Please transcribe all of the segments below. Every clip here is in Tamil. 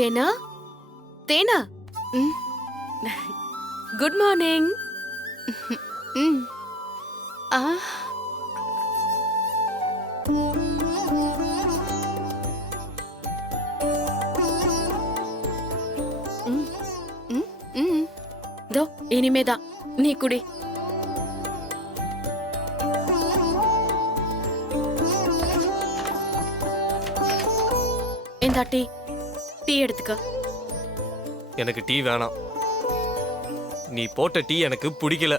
தேனா தேனா ம், குட் மார்னிங். ம். ஆ, ம், ம், ம். தோ இனிமேதான் நீ குடி. இந்த டீ டீ எடுத்துக்க. எனக்கு டீ வேணாம். நீ போட்ட டீ எனக்கு பிடிக்கல.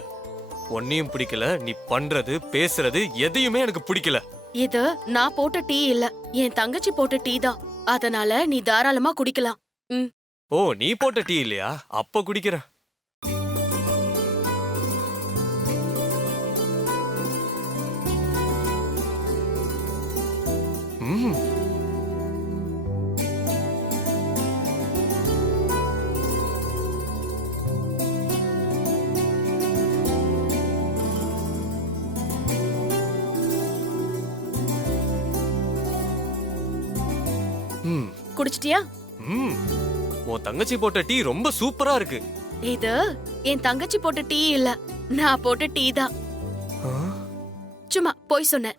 ஒன்னையும் பிடிக்கல. நீ பண்றது பேசுறது எதையுமே எனக்கு பிடிக்கல. இது நான் போட்ட டீ இல்ல, என் தங்கச்சி போட்ட டீ தான். அதனால நீ தாராளமா குடிக்கலாம். ம். ஓ, நீ போட்ட டீ இல்லையா? அப்ப குடிக்கிறேன். ம். ம். குடிச்சிட்டியா? ம். உன் தங்கச்சி போட்ட டீ ரொம்ப சூப்பரா இருக்கு. இது என் தங்கச்சி போட்ட டீ இல்ல, நான் போட்ட டீ தான். ஆ? சும்மா போய் சொன்னேன்.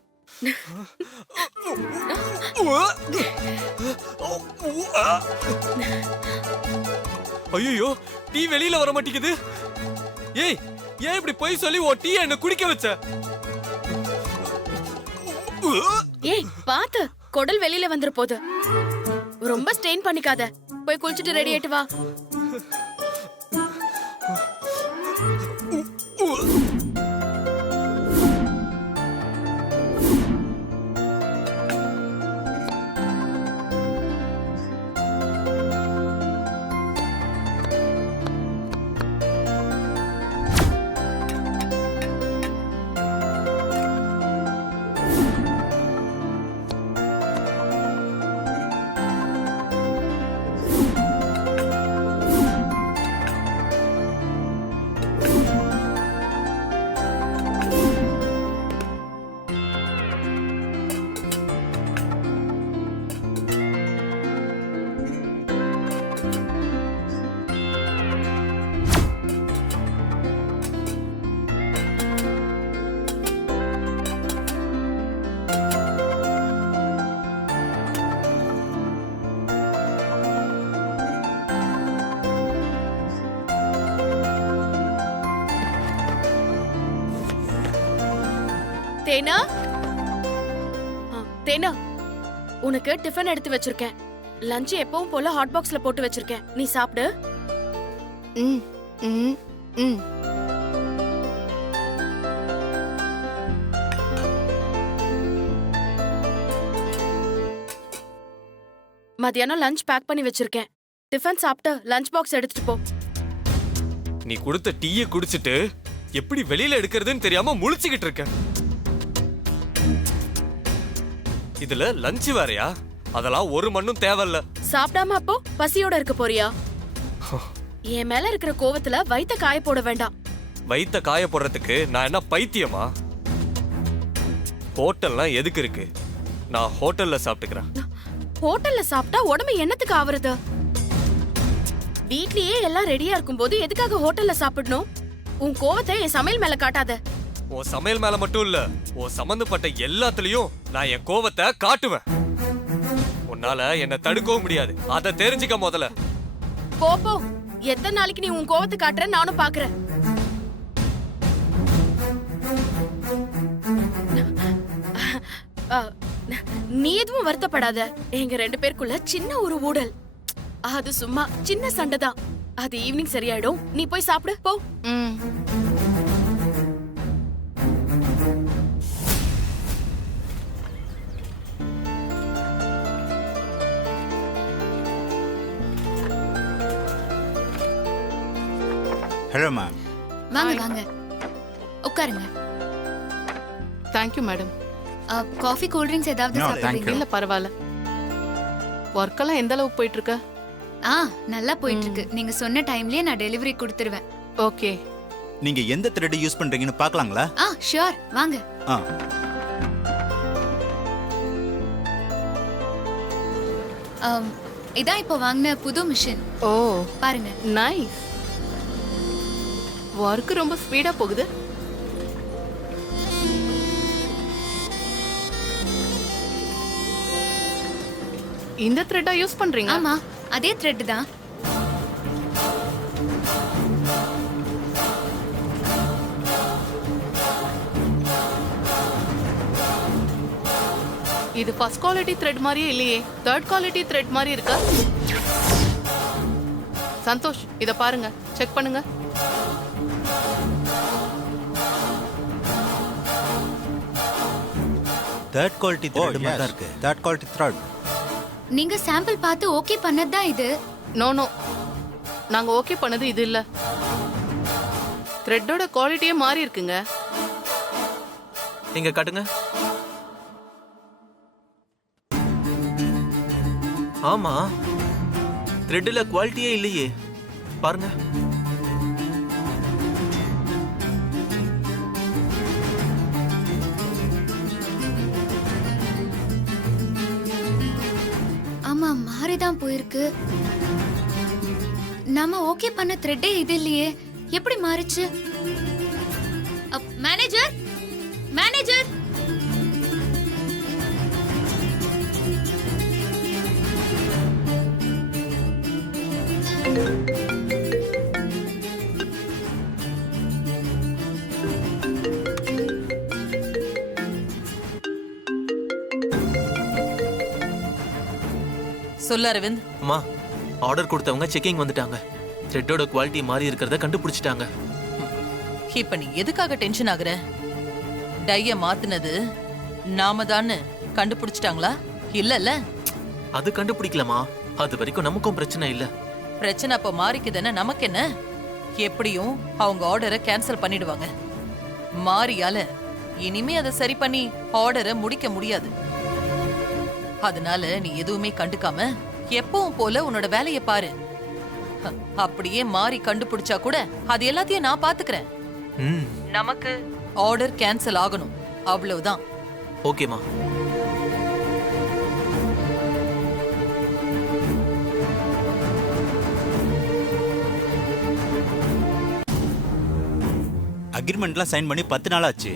ஐயோ, டீ வெளியில வர மாட்டேங்குது. ஏய், ஏன் இப்படி போய் சொல்லி உன் டீ என்ன குடிக்க வச்ச? ஏய் பாத்து, குடல் வெளியில வந்துற போது. ரொம்ப ஸ்ட்ரெயின் பண்ணிக்காத. போய் குளிச்சிட்டு ரெடி ஆயிட்டு வா. தேனா, தேனா, உனக்கு டிஃபன் எடுத்து வச்சிருக்கேன். லஞ்ச் எப்பவும் போல ஹாட் பாக்ஸ்ல போட்டு வச்சிருக்கேன். நீ சாப்பிடு. ம், ம், ம். மத்தியானம் லஞ்ச் பேக் பண்ணி வச்சிருக்கேன். டிஃபன் சாப்பிட்டு லஞ்ச் பாக்ஸ் எடுத்துட்டு போ. நீ கொடுத்த டீயை குடிச்சிட்டு எப்படி வெளியில எடுக்கிறதுன்னு தெரியாம முழிச்சுக்கிட்டு இருக்க. இதுல லஞ்ச் வேறயா? அதெல்லாம் ஒரு மண்ணும் தேவையில்ல. சாப்பிடாம அப்போ பசியோட இருக்க போறியா? என் மேல இருக்கிற கோவத்துல வயித்த காய போட வேண்டாம். வயித்த காய போடுறதுக்கு நான் என்ன பைத்தியமா? ஹோட்டல்லாம் எதுக்கு இருக்கு? நான் ஹோட்டல்ல சாப்பிட்டுக்கிறேன். ஹோட்டல்ல சாப்பிட்டா உடம்பு என்னத்துக்கு ஆவறது? வீட்லயே எல்லாம் ரெடியா இருக்கும்போது எதுக்காக ஹோட்டல்ல சாப்பிடணும்? உன் கோவத்தை என் சமையல் மேல காட்டாத. உன் சமையல் மேல மட்டும் இல்ல, உன் சம்பந்தப்பட்ட எல்லாத்துலயும் நான் என் கோவத்தை காட்டுவேன். உன்னால என்ன தடுக்கவும் முடியாது. அதை தெரிஞ்சுக்க முதல்ல. போ போ. எத்தனை நாளைக்கு நீ உன் கோவத்தை காட்டுற நானும் பாக்குறேன். நீ எதுவும் வருத்தப்படாத. எங்க 2 பேருக்குள்ள சின்ன ஒரு ஊடல். அது சும்மா சின்ன சண்டை தான். அது ஈவினிங் சரியாயிடும். நீ போய் சாப்பிடு போ. ம். Hello ma'am. வாங்க வாங்க உட்காருங்க. Thank you madam. Coffee cool drinks ஏதாவது No, சாப்பிடுறீங்க? thank you. இல்ல பரவாயில்ல. ஒர்க் எல்லாம் எந்த அளவுக்கு போயிட்டு இருக்க? நல்லா போயிட்டு இருக்கு. நீங்க சொன்ன டைம்லயே நான் டெலிவரி கொடுத்துருவேன். ஓகே. நீங்க எந்த த்ரெட் யூஸ் பண்றீங்கன்னு பார்க்கலாங்களா? ஷூர் வாங்க. ஆ. இதான் இப்போ வாங்கின புது மிஷின் ஓ பாருங்க. நைஸ். ஒர்க் ரொம்ப ஸ்பீடா போகுது. இந்த த்ரெட்டா யூஸ் பண்றீங்க? ஆமா, அதே த்ரெட் தான். இது ஃபர்ஸ்ட் குவாலிட்டி த்ரெட் மாதிரியே இல்லையே, தேர்ட் குவாலிட்டி த்ரெட் மாதிரி இருக்கா? சந்தோஷ், இத பாருங்க, செக் பண்ணுங்க. தேர்ட் குவாலிட்டி த்ரெட் மாதிரி தான் இருக்கு. Third quality thread. நீங்க சாம்பிள் பார்த்து ஓகே பண்ணதுதான் இது. நோ நோ, நாங்க ஓகே பண்ணது இது இல்ல. த்ரெட்டோட குவாலிட்டியே மாறி இருக்குங்க. இங்க காட்டுங்க. ஆமா, த்ரெட்ல குவாலிட்டியே இல்லையே, பாருங்க. ஆமா, மாறிதான் போயிருக்கு. நாம ஓகே பண்ண த்ரெட்டே இது இல்லையே, எப்படி மாறிச்சு? மேனேஜர், மேனேஜர், சொல்லு அரவிந்த். அம்மா, ஆர்டர் கொடுத்தவங்க செக்கிங் வந்துட்டாங்க. த்ரெட்டோட குவாலிட்டி மாறி இருக்கிறத கண்டுபிடிச்சிட்டாங்க. இப்ப நீ எதுக்காக டென்ஷன் ஆகுற? டைய மாத்துனது நாம தான்னு கண்டுபிடிச்சிட்டாங்களா? இல்லல்ல. அது கண்டுபிடிக்கலாமா? அது வரைக்கும் நமக்கும் பிரச்சனை இல்ல. பிரச்சனை அப்ப மாறிக்குதுன்னா நமக்கு என்ன? எப்படியும் அவங்க ஆர்டரை கேன்சல் பண்ணிடுவாங்க. மாறியால இனிமே அதை சரி பண்ணி ஆர்டரை முடிக்க முடியாது. அதனால நீ எதுவுமே கண்டுக்காம எப்பவும் போல உன்னோட வேலைய பாரு. அப்படியே மாறி கண்டுபிடிச்சா கூட அது எல்லாத்தையும் நான் பாத்துக்கிறேன். ம், நமக்கு ஆர்டர் கேன்சல் ஆகணும், அவ்வளவுதான். ஓகேமா. அக்ரிமெண்ட்லாம் சைன் பண்ணி 10 நாள் ஆச்சு.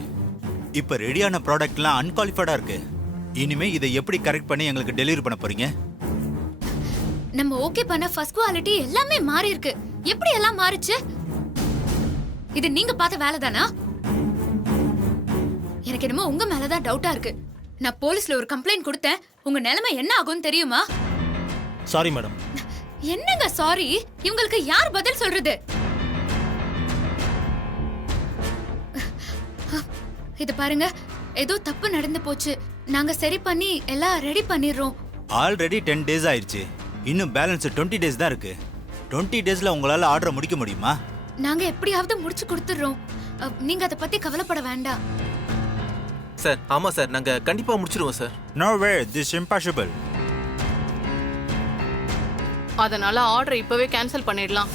இப்ப ரெடியான ப்ராடக்ட்லாம் அன்குவாலிஃபைடா இருக்கு. இனிமே இதை எப்படி கரெக்ட் பண்ணி எங்களுக்கு டெலிவரி பண்ண போறீங்க? நம்ம ஓகே பண்ண ஃபர்ஸ்ட் குவாலிட்டி எல்லாமே மாறி இருக்கு. எப்படி எல்லாம் மாறிச்சு? இது நீங்க பார்த்த வேலை தானா? எனக்கு என்னமோ உங்க மேலதான் டவுட்டா இருக்கு. நான் போலீஸ்ல ஒரு கம்ப்ளைண்ட் கொடுத்தேன். உங்க நிலைமை என்ன ஆகும்னு தெரியுமா? Sorry madam. என்னங்க சாரி? இவங்களுக்கு யார் பதில் சொல்றது? இது பாருங்க, ஏதோ தப்பு நடந்து போச்சு. நாங்க சரி பண்ணி எல்லாம் ரெடி பண்ணிடுறோம். ஆல்ரெடி 10 டேஸ் ஆயிருச்சு. இன்னும் பேலன்ஸ் 20 டேஸ் தான் இருக்கு. 20 டேஸ்ல உங்களால ஆர்டர் முடிக்க முடியுமா? நாங்க எப்படியாவது முடிச்சு கொடுத்துறோம். நீங்க அத பத்தி கவலைப்பட வேண்டாம். சார், ஆமா சார், நாங்க கண்டிப்பா முடிச்சிருவோம் sir. No way, this impossible. அதனால ஆர்டர் இப்பவே கேன்சல் பண்ணிடலாம்.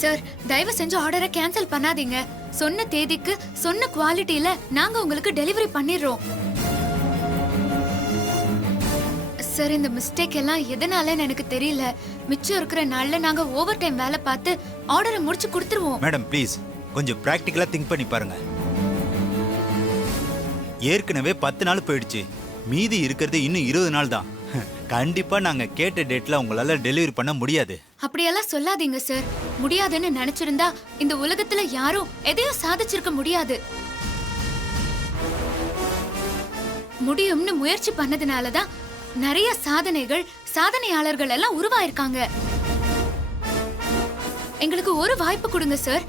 சார், தயவு செஞ்சு ஆர்டரை கேன்சல் பண்ணாதீங்க. சொன்ன தேதிக்கு சொன்ன குவாலிட்டில நாங்க உங்களுக்கு டெலிவரி பண்ணிடுறோம். சார், இந்த மிஸ்டேக் எல்லாம் எதனாலன்னு எனக்கு தெரியல. மிச்சம் இருக்கிற நாள்ல நாங்க ஓவர் டைம் வேலை பார்த்து ஆர்டரை முடிச்சு கொடுத்துருவோம். மேடம் ப்ளீஸ் கொஞ்சம் பிராக்டிக்கலா திங்க் பண்ணி பாருங்க. ஏற்கனவே 10 நாள் போயிடுச்சு. மீதி இருக்கிறது இன்னும் 20 நாள் தான். கண்டிப்பா நாங்க கேட்ட டேட்ல உங்களால டெலிவரி பண்ண முடியாது. அப்படியெல்லாம் சொல்லாதீங்க சார். முடியாதுன்னு நினைச்சிருந்தா இந்த உலகத்துல யாரும் எதையும் சாதிச்சிருக்க முடியாது. முடியும்னு முயற்சி பண்ணதுனாலதான் நிறைய சாதனைகள், சாதனையாளர்கள் எல்லாம் உருவாயிருக்காங்க. எங்களுக்கு ஒரு வாய்ப்பு கொடுங்க சார்,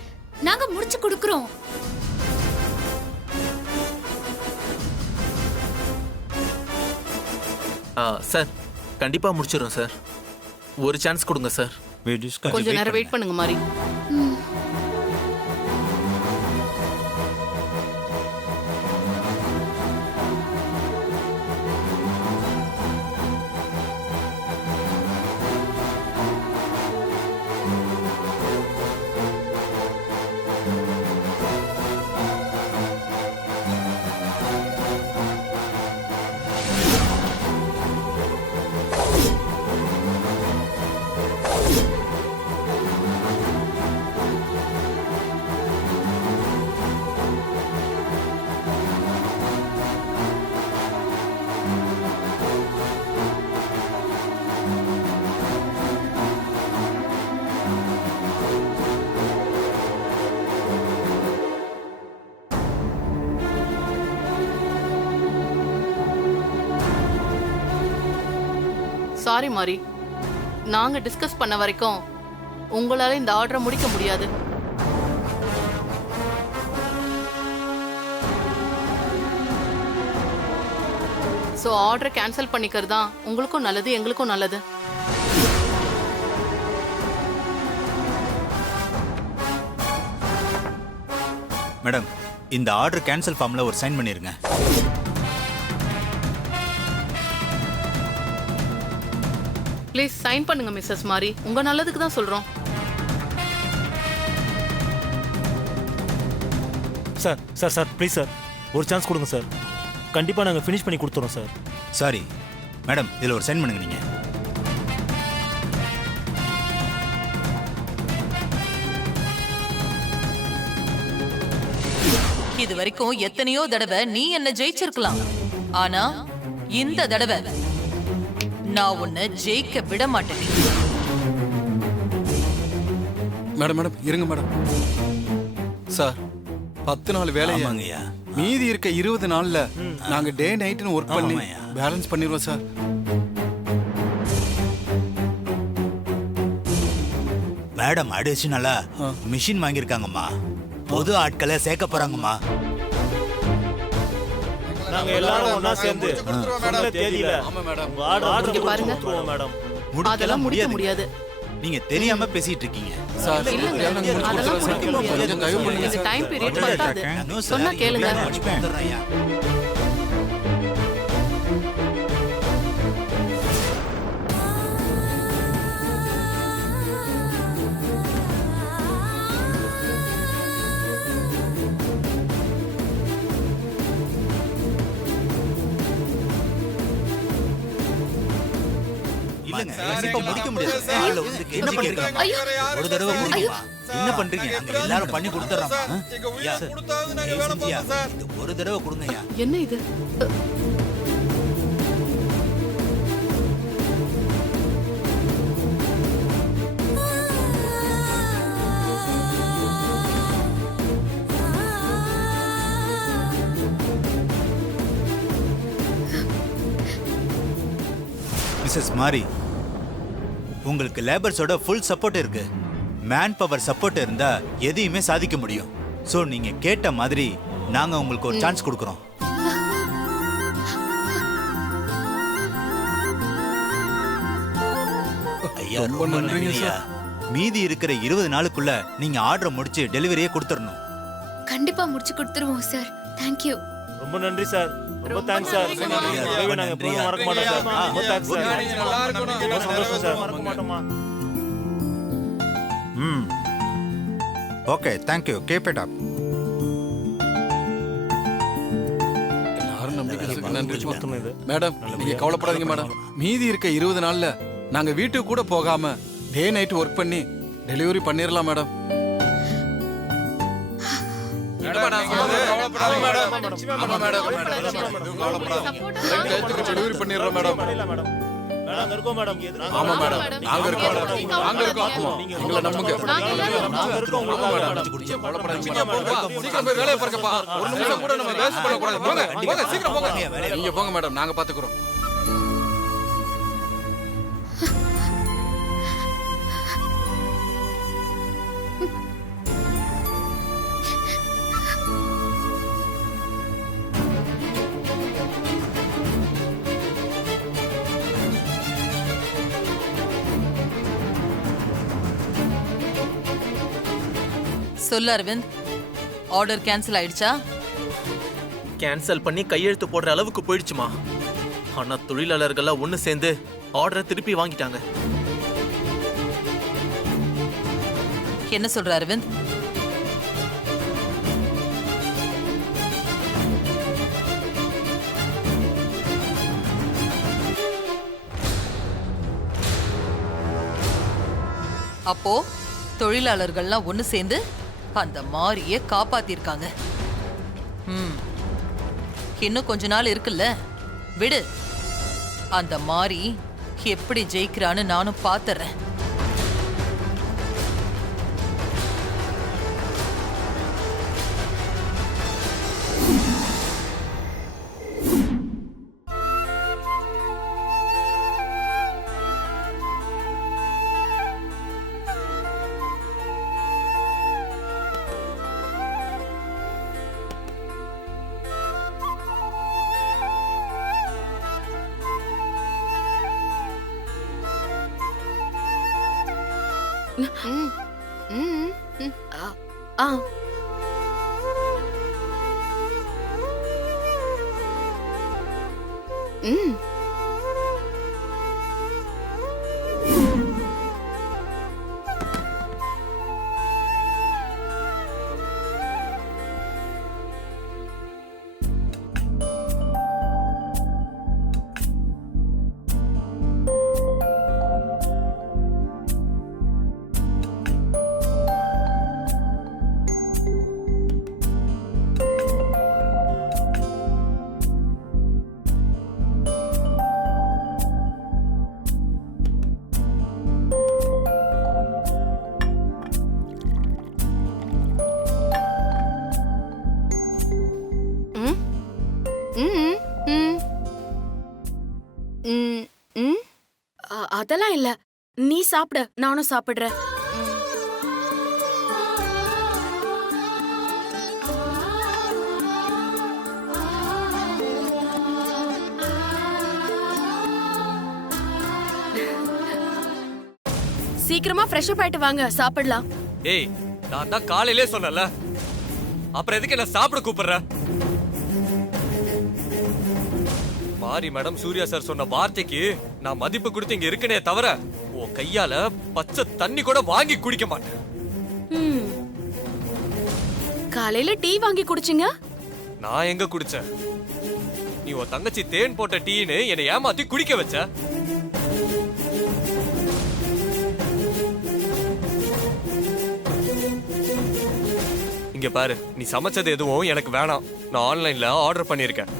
நாங்க முடிச்சு கொடுக்கிறோம். சார், கண்டிப்பா முடிச்சிடுறோம் சார். ஒரு சான்ஸ் கொடுங்க சார். கொஞ்ச நேரம் வெயிட் பண்ணுங்க மாதிரி. சாரி மாரி, நாங்க டிஸ்கஸ் பண்ண வரைக்கும் உங்களால இந்த ஆர்டரை முடிக்க முடியாது. ஸோ ஆர்டரை கேன்சல் பண்ணிக்கிறது தான் உங்களுக்கும் நல்லது, எங்களுக்கும் நல்லது. மேடம், இந்த ஆர்டர் கேன்சல் ஃபார்ம்ல ஒரு சைன் பண்ணிருங்க. ப்ளீஸ் சைன் பண்ணுங்க மிஸ்ஸஸ் மாரி, உங்க நல்லதுக்கு தான் சொல்றோம். Sir sir sir please sir, ஒரு சான்ஸ் கொடுங்க சார். கண்டிப்பாக நாங்கள் ஃபினிஷ் பண்ணி கொடுத்துறோம் சார். சாரி மேடம், இதில் ஒரு சைன் பண்ணுங்க நீங்க. இது வரைக்கும் எத்தனையோ தடவை நீ என்ன ஜெயிச்சிருக்கலாம். ஆனா இந்த தடவை நான் உன்னை ஜெயிக்க விட மாட்டேன். மேடம் மேடம் இருங்க மேடம். சார் 10 நாள் வேலையை ஆமாங்கய்யா. மீதி இருக்க 20 நாள்ல நாங்க டே நைட்னு ஒர்க் பண்ணி ஆமாய்யா. பேலன்ஸ் பண்ணிடுவோம் சார். மேடம் அடிஷனலா மிஷின் வாங்கியிருக்காங்கம்மா. பொது ஆட்களை சேர்க்க போறாங்கம்மா. நாங்கள் எல்லாரும் ஒன்றா சேர்ந்து சொன்ன தேதியில உங்க ஆர்டர் இங்க பாருங்க. கொடுத்துருவோம் மேடம். அதெல்லாம் முடிக்க முடியாது. நீங்க தெரியாம பேசிட்டு இருக்கீங்க. சார் இல்லைங்க, நாங்க முடிச்சு அதெல்லாம் கொடுத்துறோம் முடிக்க சார். முடியாது. கொஞ்சம் தயவு பண்ணுங்க இது சார். டைம் பீரியட் பத்தாது. சொன்னா கேளுங்க. இல்லங்க, கண்டிப்பா முடிக்க முடியாது. ஆளு வந்து என்ன பண்றீங்க? ஒரு தடவை கொடுங்கம்மா. என்ன பண்றீங்க? நாங்க எல்லாரும் பண்ணி கொடுத்துறோம். ஒரு தடவை கொடுங்கய்யா. என்ன இது? மிஸ்ஸஸ் மாரி, உங்களுக்கு லேபர்ஸோட ஃபுல் சப்போர்ட் இருக்கு. மேன் பவர் சப்போர்ட் இருந்தா எதையுமே சாதிக்க முடியும். சோ நீங்க கேட்ட மாதிரி நாங்க உங்களுக்கு ஒரு சான்ஸ் கொடுக்கறோம். ஐயா, ரொம்ப ரொம்ப நன்றிங்க நன்றிங்க. மீதி இருக்கிற 20 நாளுக்குள்ள நீங்க ஆர்டரை முடிச்சு டெலிவரியே கொடுத்துடணும். கண்டிப்பா முடிச்சு கொடுத்துருவோம் சார். தேங்க்யூ. ரொம்ப நன்றி சார். ரொம்ப தேங்க்ஸ் சார். உதவி நாங்கள் எப்பவும் மறக்க மாட்டோம் சார். ரொம்ப தேங்க்ஸ் சார். ரொம்ப சந்தோஷம் சார். மறக்க மாட்டோமா? Okay, thank you. Keep it up. எல்லாரும் நம்பிக்கை வச்சுக்க நன்றி. மொத்தம் இது. மேடம் நீங்க கவலைப்படாதீங்க மேடம். மீதி இருக்க 20 நாள்ல நாங்க வீட்டுக்கு கூட போகாம டே நைட் ஒர்க் பண்ணி டெலிவரி பண்ணிரலாம் மேடம். டெலிவரி பண்ணிடுறோம் மேடம். மேடம் நாங்க இருக்கோம் மேடம். ஆமா மேடம், நாங்க இருக்கோம். நாங்க இருக்கோம். ஆமா, எங்களை நம்புங்க. நாங்க இருக்கோம். ஆமா மேடம். சீக்கிரம் போய் வேலையை பார்க்கப்பா. ஒரு நிமிஷம் கூட நம்ம வேஸ்ட் பண்ண கூடாது. போங்க போங்க, சீக்கிரம் போங்க. நீங்க போங்க மேடம், நாங்க பாத்துக்கிறோம். சொல்லு அரவிந்த், ஆர்டர் கேன்சல் ஆயிடுச்சா? கேன்சல் பண்ணி கையெழுத்து போடுற அளவுக்கு போயிடுச்சுமா. ஆனா தொழிலாளர்கள்லாம் ஒண்ணு சேர்ந்து ஆர்டரை திருப்பி வாங்கிட்டாங்க. என்ன சொல்ற அரவிந்த்? அப்போ தொழிலாளர்கள்லாம் ஒண்ணு சேர்ந்து அந்த மாரியை காப்பாத்திருக்காங்க. இன்னும் கொஞ்ச நாள் இருக்குல்ல, விடு. அந்த மாரி எப்படி ஜெயிக்கிறான்னு நானும் பாத்துறேன். ம், ம், ம். ஆ ம். ம், ம், ம். ம், ம். அதெல்லாம் இல்ல. நீ சாப்பிடு, நானும் சாப்பிடுறேன். சீக்கிரமா ஃப்ரெஷ் அப் ஆயிட்டு வாங்க, சாப்பிடலாம். ஏய், நான் தான் காலையிலே சொன்னல, அப்புறம் எதுக்கு என்ன சாப்பிட கூப்பிடுற? மாரி மேடம் சூர்யா சார் சொன்ன வார்த்தைக்கு நான் மதிப்பு கொடுத்து இங்க இருக்கனே தவிர உன் கையால பச்சை தண்ணி கூட வாங்கி குடிக்க மாட்டேன். ம். காலையில டீ வாங்கி குடிச்சிங்க? நான் எங்க குடிச்சேன்? நீ உன் தங்கச்சி தேன் போட்ட டீன்னு என்னை ஏமாத்தி குடிக்க வச்ச. இங்க பாரு, நீ சமைச்சது எதுவும் எனக்கு வேணாம். நான் ஆன்லைன்ல ஆர்டர் பண்ணிருக்கேன்.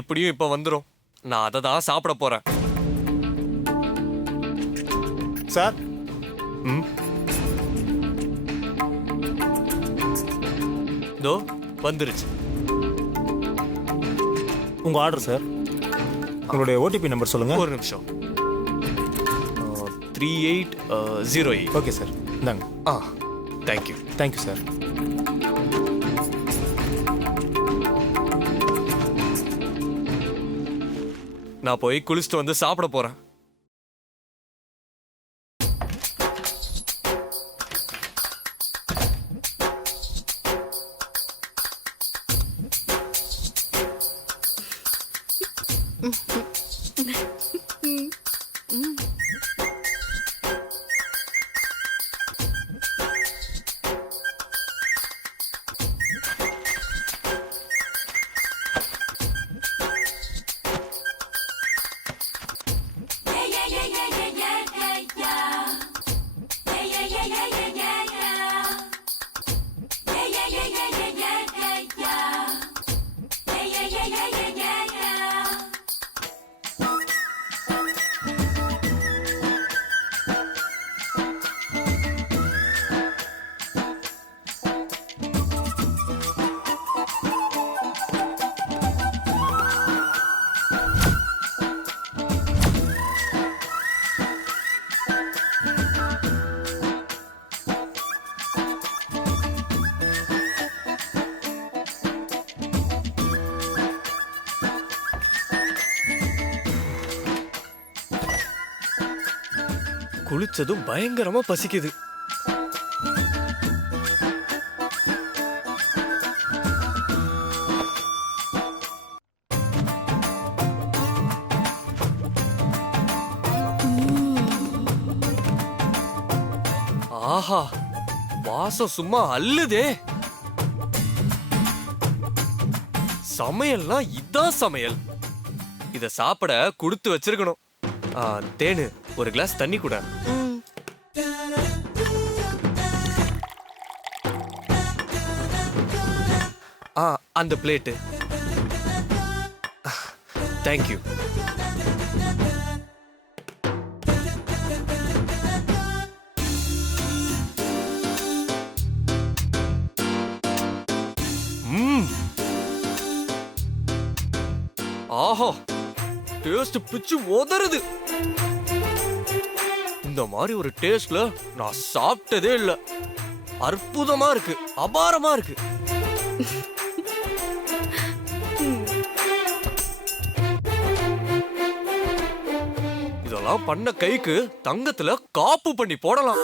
எப்படியும் இப்ப வந்துரும். நான் அதை தான் சாப்பிட போறேன். சார், ம். தோ வந்துருச்சு. உங்க ஆர்டர் சார். உங்களுடைய ஓடிபி நம்பர் சொல்லுங்க. ஒரு நிமிஷம். 3808. ஓகே சார், இந்தாங்க. ஆ, தேங்க்யூ. Thank you sir. நான் போய் குளிச்சுட்டு வந்து சாப்பிட போறேன். குளிச்சதும் பயங்கரமா பசிக்குது. ஆஹா, வாசம் சும்மா அள்ளுதே. சமையல்னா இதான் சமையல். இத சாப்பிட கொடுத்து வச்சிருக்கணும். தேனு, ஒரு கிளாஸ் தண்ணி கூட. அந்த பிளேட்டு. தேங்க்யூ. ஆஹா, டேஸ்ட் பிச்சு உதறுது. இந்த மாதிரி ஒரு டேஸ்ட்ல நான் சாப்பிட்டதே இல்ல. அற்புதமா இருக்கு, அபாரமா இருக்கு. இதெல்லாம் நான் பண்ண கைக்கு தங்கத்துல காப்பு பண்ணி போடலாம்